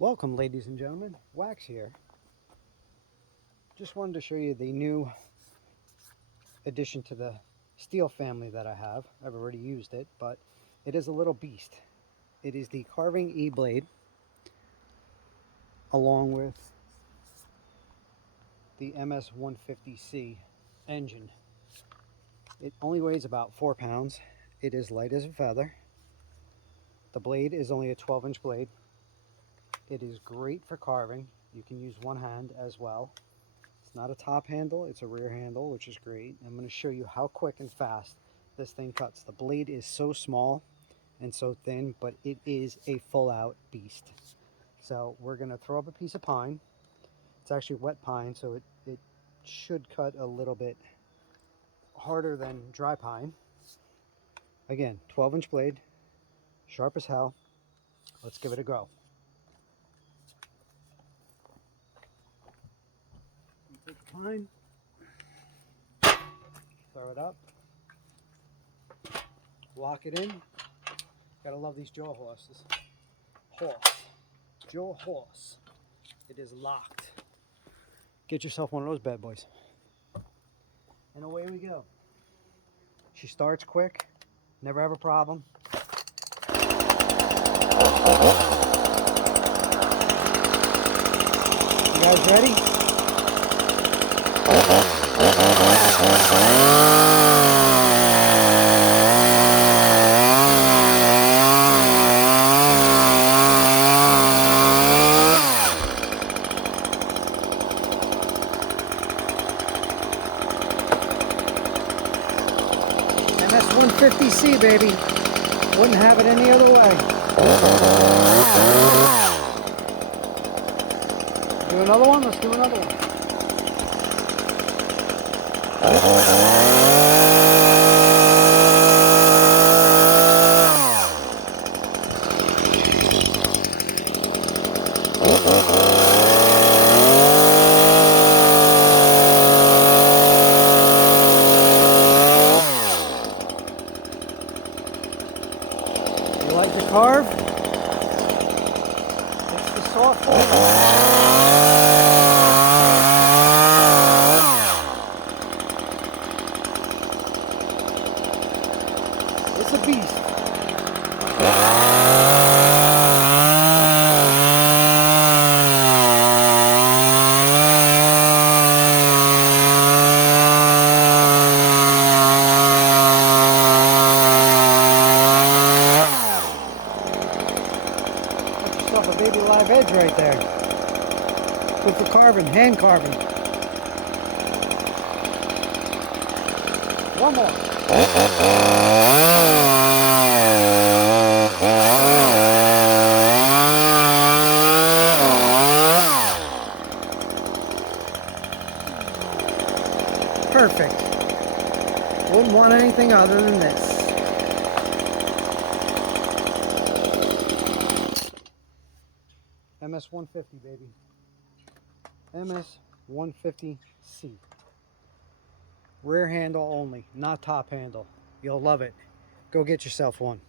Welcome, ladies and gentlemen. Wackz here. Just wanted to show you the new addition to the Stihl family that I have. I've already used it, but it is a little beast. It is the carving E-blade along with the MS-150C engine. It only weighs about 4 pounds. It is light as a feather. The blade is only a 12-inch blade. It is great for carving. You can use one hand as well. It's not a top handle, it's a rear handle, which is great. I'm going to show you how quick and fast this thing cuts. The blade is so small and so thin, but it is a full-out beast. So we're going to throw up a piece of pine. It's actually wet pine, so it should cut a little bit harder than dry pine. Again, 12-inch blade, sharp as hell. Let's give it a go. Take the pine, throw it up, lock it in. Gotta love these jaw horses. Jaw horse. It is locked. Get yourself one of those bad boys. And away we go. She starts quick, never have a problem. You guys ready? MS-150C, baby. Wouldn't have it any other way. Do another one? Let's do another one. You like to carve? It's the soft one. It's a beast. A baby live edge right there. Good for carving, hand carving. One more. Perfect. Wouldn't want anything other than this. MS-150, baby. MS-150C. Rear handle only, not top handle. You'll love it. Go get yourself one.